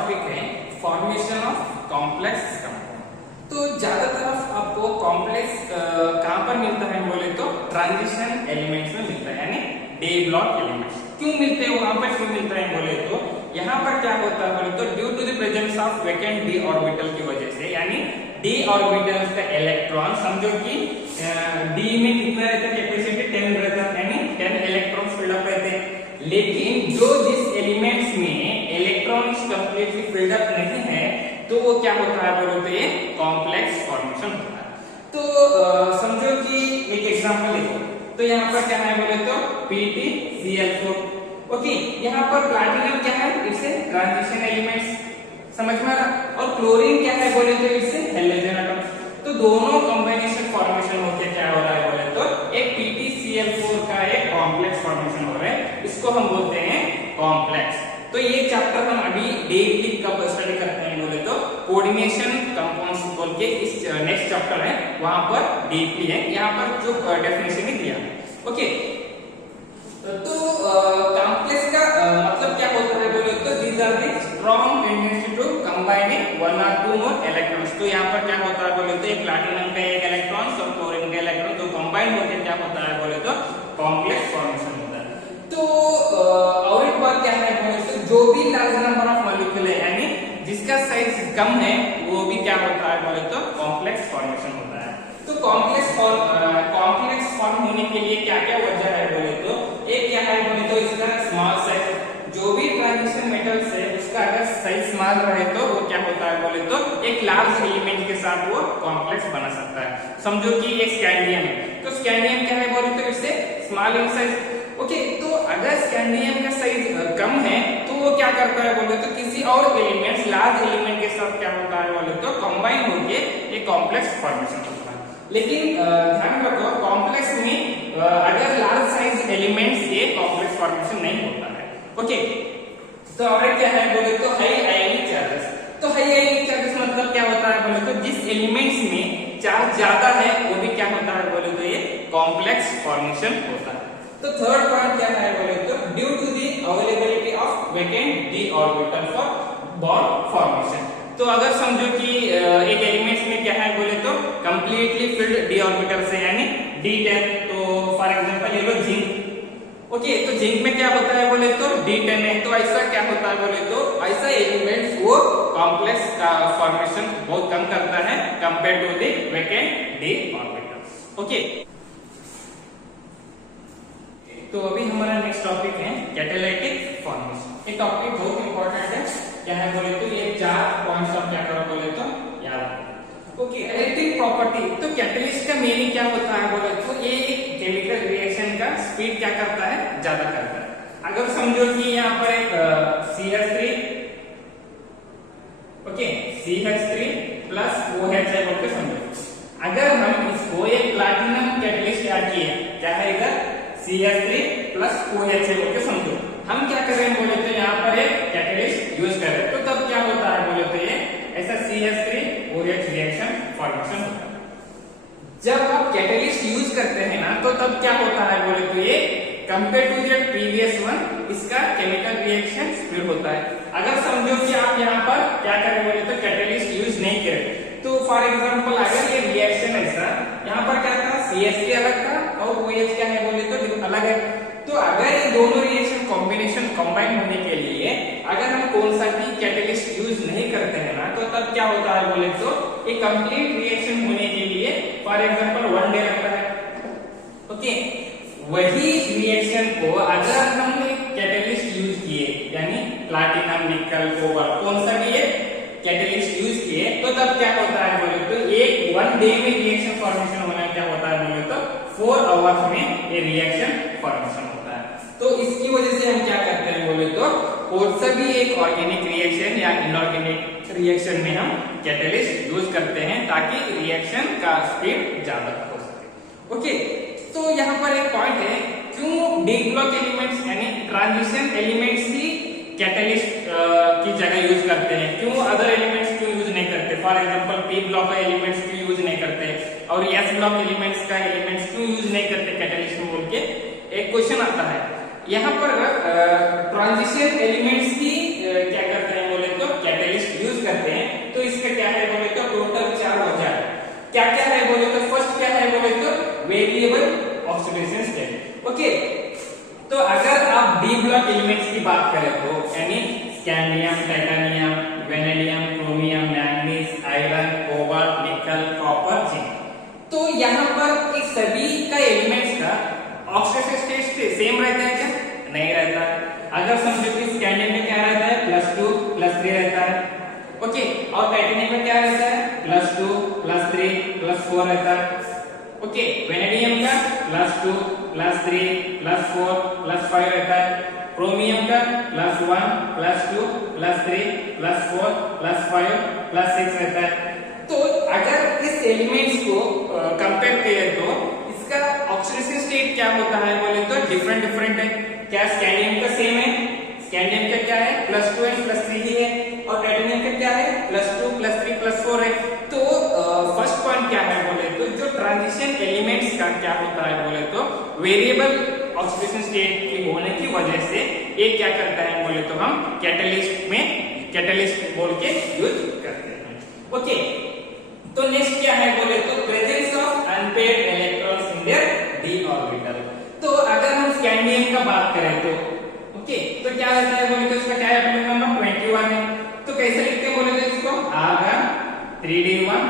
Topic है formation of complex compound. तो ज्यादातर आपको कॉम्प्लेक्स कहाँ पर मिलता है बोले तो ट्रांजिशन एलिमेंट्स में मिलता है, यानी डी ब्लॉक एलिमेंट्स। क्यों मिलते हैं वहां पर, क्यों मिलता है बोले तो यहाँ पर क्या होता है बोले तो due to the presence of vacant d orbital की वजह से, यानी डी ऑर्बिटल्स का इलेक्ट्रॉन, समझो कि डी में कितना रहता है कैपेसिटी 10 रहता है, यानी 10 इलेक्ट्रॉन्स फिल्ड अप रहते हैं। लेकिन जो जिस एलिमेंट्स में इलेक्ट्रॉन्स कंप्लीटली फिल्ड अप नहीं है तो वो क्या होता है बोलो तो ये कॉम्प्लेक्स फॉर्मेशन होता है। तो समझो कि एक एग्जांपल देखो, तो यहाँ पर क्या है बोले तो PtCl4। ओके, यहाँ पर प्लैटिनम क्या है, इट्स ए ट्रांजिशन एलिमेंट्स, समझ में आ रहा। और क्लोरीन क्या है बोले तो इट्स ए हैलोजन एटम। तो दोनों कॉम्बिनेशन फॉर्मेशन होके क्या हो रहा है बोले तो एक PtCl4 का एक कॉम्प्लेक्स फॉर्मेशन हो रहा है, इसको हम बोलते हैं कॉम्प्लेक्स। तो ये चैप्टर हम अभी डीपली कब स्टडी करते हैं बोले तो कोऑर्डिनेशन कंपाउंड्स बोल के इस नेक्स्ट चैप्टर है, वहां पर डीपली है, यहाँ पर जो डेफिनेशन ही दिया है। ओके, तो कॉम्प्लेक्स का मतलब क्या होता है बोले तो these are the strong tendency to combining one और टू मोर इलेक्ट्रॉन्स। तो यहाँ पर क्या होता है बोले तो प्लैटिनम का एक इलेक्ट्रॉन और क्लोरीन का इलेक्ट्रॉन तो कंबाइन होकर क्या होता है बोले तो कॉम्प्लेक्स फॉर्मेशन होता है। तो और एक बात क्या है बोले तो जो भी लार्ज नंबर ऑफ मॉलिक्यूल है, यानी जिसका साइज कम है वो भी क्या होता है बोले तो कॉम्प्लेक्स फॉर्मेशन होता है। तो कॉम्प्लेक्स फॉर्म होने के लिए क्या क्या वजह है बोले तो एक क्या है बोले तो इसका स्मॉल साइज, जो भी ट्रांजिशन मेटल्स है उसका अगर साइज स्मॉल रहे तो वो क्या होता है बोले तो एक लार्ज एलिमेंट के साथ वो कॉम्प्लेक्स बना सकता है। समझो कि एक स्कैंडियम है, तो स्कैंडियम क्या है बोले तो इससे स्मॉल इन साइज। ओके, तो अगर स्कैंडियम का साइज कम है तो वो क्या करता है बोले तो किसी और एलिमेंट्स लार्ज एलिमेंट के साथ क्या होता है बोले तो कंबाइन होके एक कॉम्प्लेक्स फॉर्मेशन होता है। लेकिन ध्यान रखो कॉम्प्लेक्स में अगर लार्ज साइज एलिमेंट्स के कॉम्प्लेक्स फॉर्मेशन नहीं होता है। ओके, तो और क्या है बोले तो हाई आयनिक चार्जेस। तो हाई आयनिक चार्जेस मतलब क्या होता है बोले तो जिस एलिमेंट्स में चार्ज ज्यादा है वो भी क्या होता है बोले तो ये कॉम्प्लेक्स फॉर्मेशन होता है। तो थर्ड पॉइंट क्या है बोले तो due to the availability of vacant d orbital for bond formation. तो अगर समझो कि एक एलिमेंट्स में क्या है बोले तो कंप्लीटली फिल्ड डी ऑर्बिटल से, यानी D10। तो फॉर एग्जांपल ये लो जिंक। ओके, तो जिंक में क्या होता है बोले तो D10 है, तो ऐसा क्या होता है बोले तो ऐसा एलिमेंट्स वो कॉम्प्लेक्स का फॉर्मेशन बहुत कम करता है compare to the vacant d orbital. Okay, तो अभी हमारा नेक्स्ट टॉपिक है कैटालिटिक फॉर्मेशन। ये टॉपिक बहुत इंपॉर्टेंट है, क्या है बोले तो ये 4 पॉइंट्स आप क्या करो बोले तो याद रखो। Okay, electric property. तो कैटलिस्ट का मीनिंग क्या होता है बोले तो ये एक केमिकल रिएक्शन का स्पीड क्या करता है, ज्यादा करता है। अगर समझो कि यहाँ पर एक CH3 okay CH3 plus OH है बोल के समझो। अगर हम इसको एक प्लैटिनम कैटलिस्ट ऐड किए, क्या है इधर CH3 प्लस OH है बोल के समझो, हम क्या कर रहे हैं बोले तो यहाँ पर एक कैटलिस्ट यूज कर रहे हैं, तो तब क्या होता है बोले तो ये ऐसा CH3 OH रिएक्शन फॉर्मेशन होता है। जब आप कैटलिस्ट यूज करते हैं ना तो तब क्या होता है बोले तो ये compare to the previous one इसका केमिकल रिएक्शन स्पीड होता है। अगर समझो कि आप यहाँ पर क्या करें बोले तो कैटलिस्ट यूज नहीं करें, तो फॉर एग्जांपल अगर ये रिएक्शन ऐसा यहाँ पर क्या था CH3 अलग था और OH क्या है बोले तो अलग है, तो अगर ये दोनों रिएक्शन कॉम्बिनेशन कंबाइन होने के लिए अगर हम कौन सा भी कैटलिस्ट यूज नहीं करते हैं ना तो तब क्या होता है बोले तो एक कंप्लीट रिएक्शन होने के लिए फॉर एग्जांपल 1 डे लगता है। ओके, वही रिएक्शन को अगर हम एक कैटलिस्ट यूज किए, यानी प्लैटिनम निकल कोबाल्ट कौन सा भी कैटलिस्ट यूज किए, तो तब क्या होता है बोले तो एक 1 डे में रिएक्शन फॉर्मेशन होना क्या होता है बोले तो 4 आवर्स में ये रिएक्शन फॉर्मेशन होता है। तो इसकी वजह से हम क्या करते हैं बोले तो कौन सा भी एक ऑर्गेनिक रिएक्शन या इनऑर्गेनिक रिएक्शन में हम कैटलिस्ट यूज करते हैं ताकि रिएक्शन का स्पीड ज्यादा हो सके। ओके, तो यहाँ पर एक पॉइंट है क्यों डी ब्लॉक एलिमेंट्स यानी ट्रांजिशन एलिमेंट्स ही कैटलिस्ट की जगह यूज करते हैं, क्यों अदर एलिमेंट्स क्यों यूज नहीं करते। For example P block elements क्यों यूज नहीं करते और S ब्लॉक एलिमेंट्स का एलिमेंट्स क्यों यूज नहीं करते कैटलिस्ट में बोल के एक क्वेश्चन आता है। यहाँ पर ट्रांजिशन एलिमेंट्स ही क्या करते हैं बोले तो वेरिएबल ऑक्सीडेशन स्टेट। ओके, तो अगर आप डी ब्लॉक एलिमेंट्स की बात करें तो यानी scandium, titanium, vanadium, chromium, manganese, iron, cobalt, निकल, कॉपर, जिंक, तो यहाँ पर इस सभी का एलिमेंट्स का ऑक्सीडेशन स्टेट सेम रहता है क्या? नहीं रहता। अगर समझो कि स्कैंडियम में क्या रहता है +2 +3 रहता है, ओके, और टाइटेनियम में क्या रहता है +2 +3 +4 रहता है, ओके, वेनेडियम का +2 +3 +4 +5 रहता है, क्रोमियम का +1 +2 +3 +4 +5 +6 रहता है। तो अगर इस एलिमेंट्स को कंपेयर करें तो इसका ऑक्सीडेशन स्टेट क्या होता है बोले तो डिफरेंट डिफरेंट है। क्या स्कैंडियम का सेम है? स्कैंडियम का क्या है +2 है +3 ही है, और टाइटेनियम का क्या है +2 +3 +4 है। तो फर्स्ट पॉइंट क्या है बोले तो जो ट्रांजिशन एलिमेंट्स का क्या होता है बोले तो वेरिएबल ऑक्सीडेशन स्टेट की होने की वजह से ये क्या करता है बोले तो हम कैटलिस्ट में कैटलिस्ट बोल के यूज करते हैं। ओके, तो नेक्स्ट क्या है बोले तो presence of unpaired electrons in their d orbital. तो अगर हम स्कैंडियम का बात करें तो ओके, तो क्या रहता है बोले तो इसका क्या एटॉमिक नंबर 21 है। तो कैसे लिखते हैं बोले तो इसको R1 3d1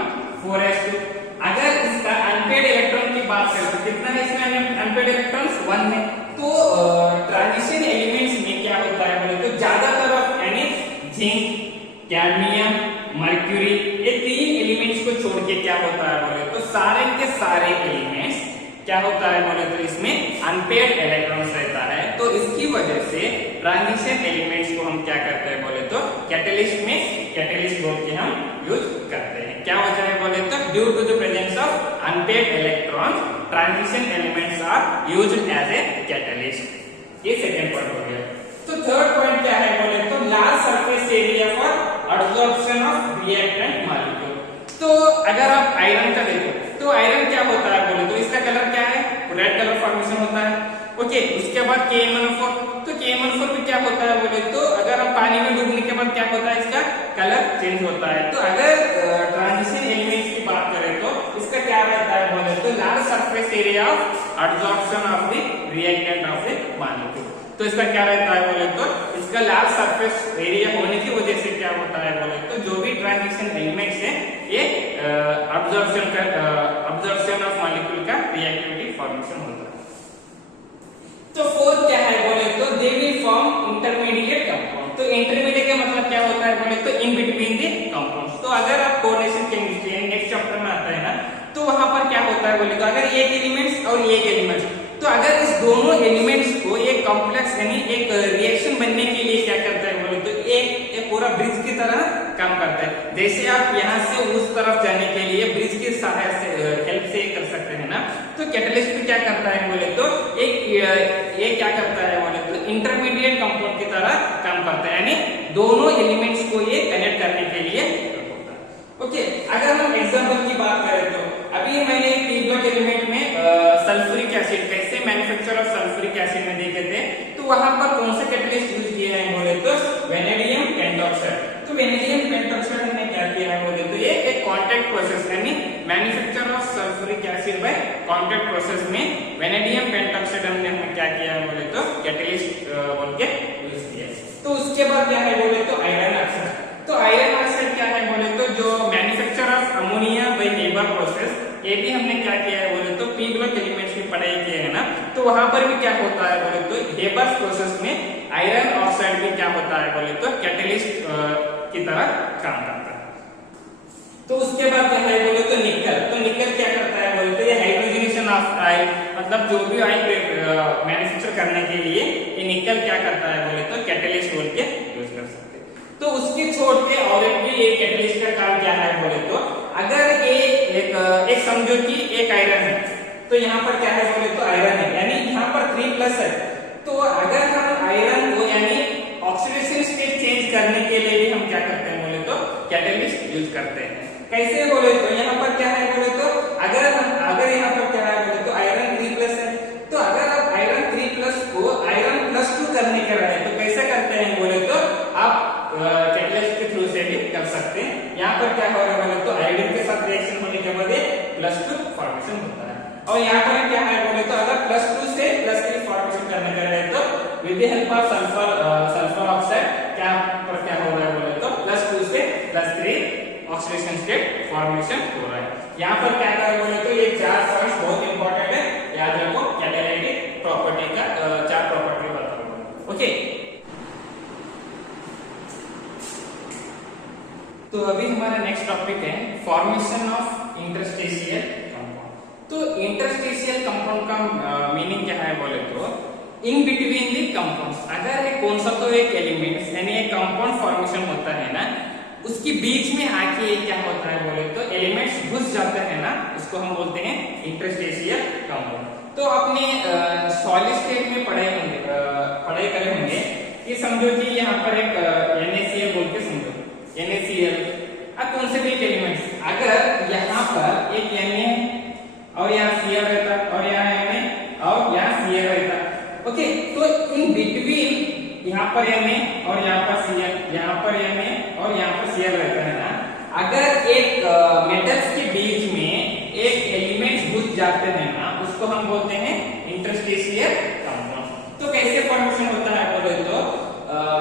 4s2। अगर इसका अनपेयर्ड इलेक्ट्रॉन की बात करें तो कितना है इसमें अनपेयर्ड इलेक्ट्रॉन्स 1 है। तो ट्रांजिशन एलिमेंट्स में क्या होता है बोले तो ज्यादातर यानी जिंक, कैडमियम, मर्क्यूरी, ये तीन एलिमेंट्स को छोड़ के क्या होता है बोले तो सारे के सारे एलिमेंट्स क्या होता है बोले तो इसमें अनपेयर्ड इलेक्ट्रॉन्स रहता है। तो इसकी वजह से ट्रांजिशन एलिमेंट्स को हम क्या करते हैं बोले तो कैटलिस्ट में कैटलिस्ट बोल के हम यूज करते हैं। क्या वजह है बोले तो due to the presence of unpaired electrons transition elements are used as a catalyst. ये सेकंड पॉइंट हो गया। तो थर्ड पॉइंट क्या है बोले तो large surface area for absorption of reactant molecule. तो अगर आप आयरन का देखो तो आयरन क्या होता है बोले तो इसका कलर क्या है रेड कलर फॉर्मेशन होता है, ओके। उसके बाद KMnO4, तो KMnO4 भी क्या होता है बोले तो अगर हम पानी में डूबने के बाद क्या होता है इसका कलर चेंज होता है। तो अगर ट्रांजिशन एलिमेंट्स की बात करें तो इसका क्या रहता है बोले तो large surface area of absorption of the reactant of the molecule. तो इसका क्या रहता है बोले तो इसका लार्ज सरफेस एरिया होने की वजह से क्या होता है बोले तो जो भी ट्रांजिशन एलिमेंट्स है ये अब्जॉर्प्शन ऑफ मॉलिक्यूल का रिएक्टिविटी फॉर्मेशन होता है। तो फोर्थ क्या है बोले तो they will form intermediate compound. तो इंटरमीडिएट का मतलब क्या होता है बोले तो इन बिटवीन द कंपाउंड्स। तो अगर आप कोऑर्डिनेशन केमिस्ट्री नेक्स्ट चैप्टर में आता है ना तो वहां पर क्या होता है बोले तो अगर एक एलिमेंट्स और एक एलिमेंट्स, तो अगर इस दोनों एलिमेंट्स को एक कॉम्प्लेक्स यानी एक रिएक्शन बनने के लिए क्या करता है बोले तो एक पूरा ब्रिज की तरह काम करता है। जैसे आप यहाँ से उस तरफ जाने के लिए ब्रिज की सहायता से हेल्प से कर सकते हैं ना, तो कैटलिस्ट भी क्या करता है बोले तो ये क्या करता है बोले तो इंटरमीडिएट कंपाउंड की तरह काम करता है, यानी दोनों एलिमेंट्स को ये कनेक्ट करने के लिए होता है। ओके, अगर हम एग्जांपल की बात करें तो अभी मैंने पी ब्लॉक एलिमेंट में सल्फ्यूरिक एसिड कैसे मैन्युफैक्चर ऑफ सल्फ्यूरिक एसिड में देखे थे, तो वहां पर कौन सा कैटलिस्ट यूज किया है बोले तो वेनेडियम पेंटॉक्साइड। तो वेनेडियम पेंटॉक्साइड हमने क्या किया है बोले तो ये एक कांटेक्ट प्रोसेस यानी manufacture of sulphuric acid by contact process में वेनेडियम पेंटॉक्साइड हमने क्या किया है बोले तो कैटलिस्ट बोल के यूज किया है। तो उसके बाद क्या है बोले तो आयरन ऑक्साइड। तो आयरन ऑक्साइड क्या है बोले तो जो manufacture of ammonia by Haber process, ये भी हमने क्या किया है बोले तो पी ब्लॉक एलिमेंट्स की पढ़ाई की है ना, तो वहां पर भी क्या होता है बोले तो हेबर प्रोसेस में आयरन ऑक्साइड भी क्या होता है बोले तो कैटलिस्ट की तरह काम करता है। तो उसके बाद क्या है बोले तो निकल। तो निकल क्या करता है बोले तो ये हाइड्रोजनेशन ऑफ ऑयल, मतलब जो भी ऑयल मैन्युफैक्चर करने के लिए ये निकल क्या करता है बोले तो कैटलिस्ट बोल के यूज कर सकते हैं। तो उसके छोड़ के और भी एक कैटलिस्ट का काम क्या है बोले तो अगर ये एक समझो कि एक आयरन है, तो यहाँ पर क्या है बोले तो आयरन है यानी यहाँ पर 3+ है। तो अगर हम आयरन को यानी ऑक्सीडेशन स्टेट चेंज करने के लिए भी हम क्या करते हैं बोले तो कैटलिस्ट यूज करते हैं। कैसे बोले तो यहाँ पर क्या है बोले तो अगर यहाँ पर क्या है बोले तो आयरन 3+ है, तो अगर आप आयरन 3+ को आयरन +2 करने के रहे तो कैसे करते हैं बोले तो आप कैटलिस्ट के थ्रू से भी कर सकते हैं। यहाँ पर क्या हो रहा है बोले तो आयोडीन के साथ रिएक्शन होने के बाद +2 फॉर्मेशन होता है। और यहाँ पर क्या है बोले तो अगर +2 से +3 फॉर्मेशन करने का रहे तो with the help of sulphur oxide क्या पर क्या हो रहा है बोले तो +2 से +3 ऑक्सीडेशन स्टेट फॉर्मेशन हो रहा है। यहाँ पर क्या कर बोले तो ये 4 पॉइंट्स बहुत इंपॉर्टेंट है, याद रखो कैटालिटिक प्रॉपर्टी का 4 प्रॉपर्टी बताऊंगा। ओके, तो अभी हमारा नेक्स्ट टॉपिक है फॉर्मेशन ऑफ इंटरस्टेशियल कंपाउंड। तो इंटरस्टेशियल कंपाउंड का मीनिंग क्या है बोले तो इन बिटवीन द कंपाउंड्स, अगर एक कौन सा तो एक एलिमेंट यानी एक कंपाउंड फॉर्मेशन होता है ना, उसकी बीच में आके क्या होता है बोले तो एलिमेंट्स घुस जाते हैं ना, उसको हम बोलते हैं इंटरस्टेशियल कंपाउंड। तो अपने सॉलिड स्टेट में पढ़ाई करे होंगे कि समझो कि यहाँ पर एक NaCl बोल के समझो NaCl, अब कौन से भी एलिमेंट्स अगर यहाँ पर एक Na और यहाँ Cl रहता और यहाँ Na और यहाँ Cl रहता, ओके, तो इन बिटवीन यहाँ पर Na और यहाँ पर Cl, यहाँ पर Na और यहाँ पर Cl रहता है ना, अगर एक मेटल्स के बीच में एक एलिमेंट घुस जाते हैं ना, उसको हम बोलते हैं इंटरस्टेशियल कंपाउंड। तो कैसे फॉर्मेशन होता है बोले तो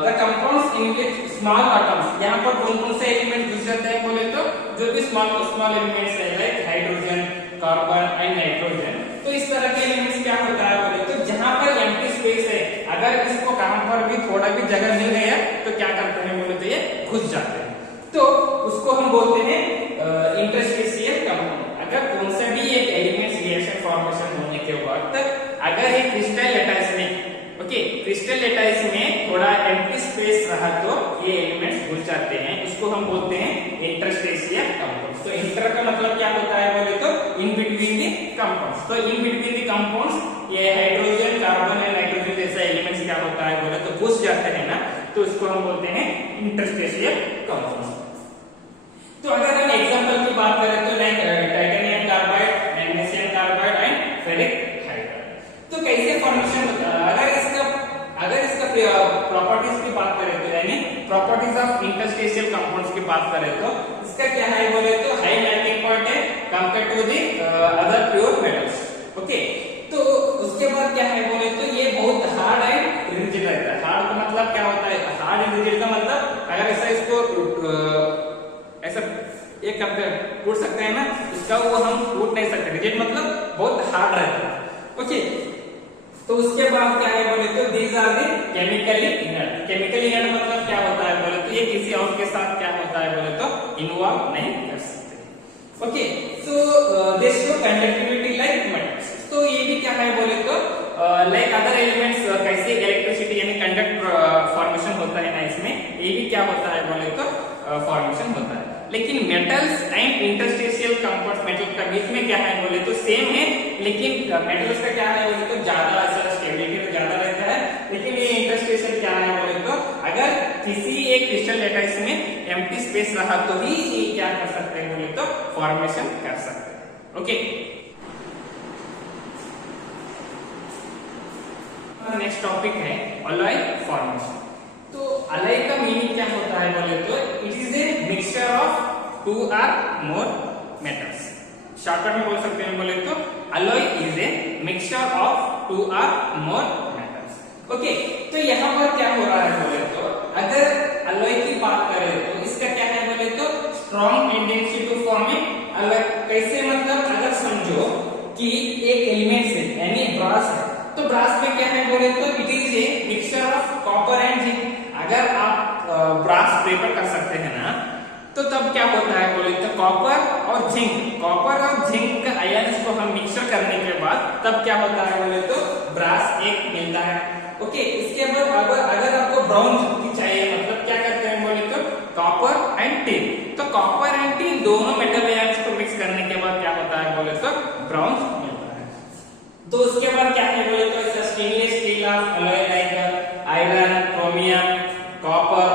the compounds in which small atoms, यहाँ पर कौन से एलिमेंट घुस जाते हैं बोले तो जो भी स्मॉल एलिमेंट्स है like hydrogen, carbon and nitrogen. तो इस तरह के एलिमेंट्स क्या होता है बोले तो जहां पर एम्प्टी स्पेस है, अगर इसको कहां पर भी थोड़ा भी जगह मिल गया तो क्या करते हैं बोले तो ये घुस जाते हैं, तो उसको हम बोलते हैं इंटरस्टेशियल कंपाउंड। अगर कौन सा भी एक एलिमेंट्स रिएक्शन फॉर्मेशन होने के वक्त अगर एक क्रिस्टल लेटाइस में, ओके, क्रिस्टल लेटाइस में थोड़ा एम्प्टी स्पेस रहा तो ये एलिमेंट्स घुस जाते हैं, उसको हम बोलते हैं इंटरस्टेशियल कंपाउंड्स। तो इंटर का मतलब क्या होता है बोले तो इन बिटवीन द कंपाउंड्स। तो इन बिटवीन द कंपाउंड्स ये हाइड्रोजन, कार्बन एंड नाइट्रोजन जैसा एलिमेंट्स क्या होता है बोले तो घुस जाते हैं ना, तो इसको हम बोलते हैं इंटरस्टेशियल कंपाउंड्स। तो अगर हम एग्जांपल की बात करें तो like titanium carbide, magnesium carbide and ferric hydride, तो कैसे फॉर्मेशन होता है? अगर इसका प्रॉपर्टीज की बात करें तो यानी प्रॉपर्टीज ऑफ इंटरस्टेशियल कंपाउंड्स की बात करें तो इसका क्या है बोले तो हाई मेल्टिंग पॉइंट है compare to the other pure metals, okay. तो उसके बाद क्या है बोले तो ये बहुत हार्ड एंड रिजिड रहता है। हार्ड का मतलब क्या होता है? हार्ड एंड रिजिड का मतलब अगर ऐसा इसको ऐसा एक करते टूट सकते हैं ना, इसका वो हम टूट नहीं सकते। रिजिड मतलब बहुत हार्ड रहता है, ओके। तो उसके बाद क्या है बोले तो these are the chemically inert. Chemically inert मतलब क्या होता है बोले तो ये किसी और के साथ क्या होता है बोले तो इन्वॉल्व नहीं कर सकते, ओके। सो दे शो कंडक्टिविटी लाइक मेटल्स। तो ये भी क्या है बोले तो लाइक अदर एलिमेंट्स कैसे इलेक्ट्रिसिटी यानी कंडक्ट फॉर्मेशन होता है ना, इसमें ये भी क्या होता है बोले तो फॉर्मेशन होता है। लेकिन metals and interstitial compounds, metal का बीच में क्या है बोले तो सेम है, लेकिन मेटल्स का क्या है बोले तो ज्यादा स्टेबिलिटी ज्यादा रहता है, लेकिन ये इंटरस्टेशियल क्या है बोले तो अगर किसी एक क्रिस्टल लेटाइस में एम्प्टी स्पेस रहा तो ही ये क्या कर सकते हैं बोले तो फॉर्मेशन कर सकते हैं, ओके। नेक्स्ट टॉपिक है अलॉय फॉर्मेशन। तो अलॉय का मीनिंग क्या होता है बोले तो it is a mixture of 2 or more metals। Shortcut में बोल सकते हैं बोले तो alloy is a mixture of 2 or more metals, okay. तो यहाँ पर क्या हो रहा है बोले तो अगर अलॉय की बात करें तो इसका क्या है बोले तो strong tendency to forming alloy. कैसे मतलब अगर समझो कि एक एलिमेंट है यानी ब्रास है, तो ब्रास में क्या है बोले तो it is a mixture of copper and zinc. अगर आप ब्रास प्रेफर कर सकते हैं ना, तो तब क्या होता है बोले तो कॉपर और जिंक का आयंस को हम मिक्सर करने के बाद तब क्या होता है बोले तो ब्रास एक मिलता है, ओके। इसके बाद अगर आपको ब्राउन चाहिए मतलब क्या करते हैं बोले तो कॉपर एंड टिन। तो कॉपर एंड टिन दोनों मेटल आयंस को मिक्स करने के बाद क्या होता है बोले तो ब्राउन मिलता है। तो उसके बाद क्या है बोले तो stainless steel of alloy like iron, chromium, copper,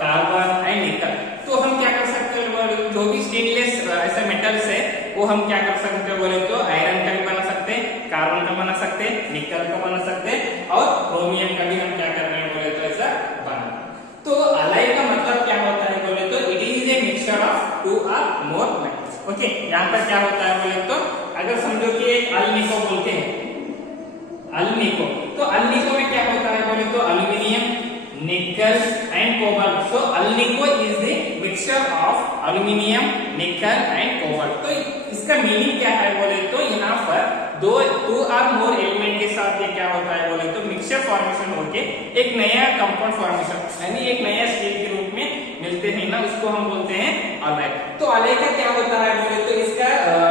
carbon and निकल। तो हम क्या कर सकते हैं, जो भी स्टेनलेस ऐसे मेटल्स है वो हम क्या कर सकते हैं बोले तो आयरन का भी बना सकते हैं, कार्बन का बना सकते हैं, निकल का बना सकते हैं और क्रोमियम का भी हम क्या कर रहे हैं बोले तो ऐसा बना। तो अलॉय का मतलब क्या होता है बोले तो it is a mixture of 2 or more metals, okay. यहाँ पर क्या होता है बोले तो अगर समझो जो कि एक अल्निको बोलते हैं, अल्निको। तो अल्निको में क्या होता है बोले तो एल्यूमिनियम, निकल and cobalt. So alnico is the mixture of aluminium, निकल एंड कोबाल्ट। तो इसका मीनिंग क्या है बोले तो यहाँ पर टू और मोर एलिमेंट के साथ ये क्या होता है बोले तो मिक्सचर फॉर्मेशन होके एक नया कंपाउंड फॉर्मेशन यानी एक नया स्टील के रूप में मिलते हैं ना, उसको हम बोलते हैं अलॉय। तो अलॉय का क्या होता है बोले तो इसका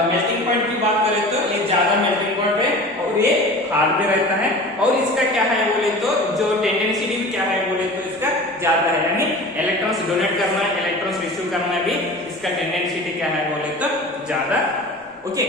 मेल्टिंग पॉइंट की बात करें तो ये ज्यादा मेल्टिंग पॉइंट है और ये हार्ड भी रहता है, और इसका क्या है बोले तो जो टेंडेंसी भी क्या है बोले तो इसका ज्यादा है, यानी इलेक्ट्रॉन्स डोनेट करना, इलेक्ट्रॉन्स रिसीव करना भी इसका टेंडेंसी क्या है बोले तो ज्यादा। ओके।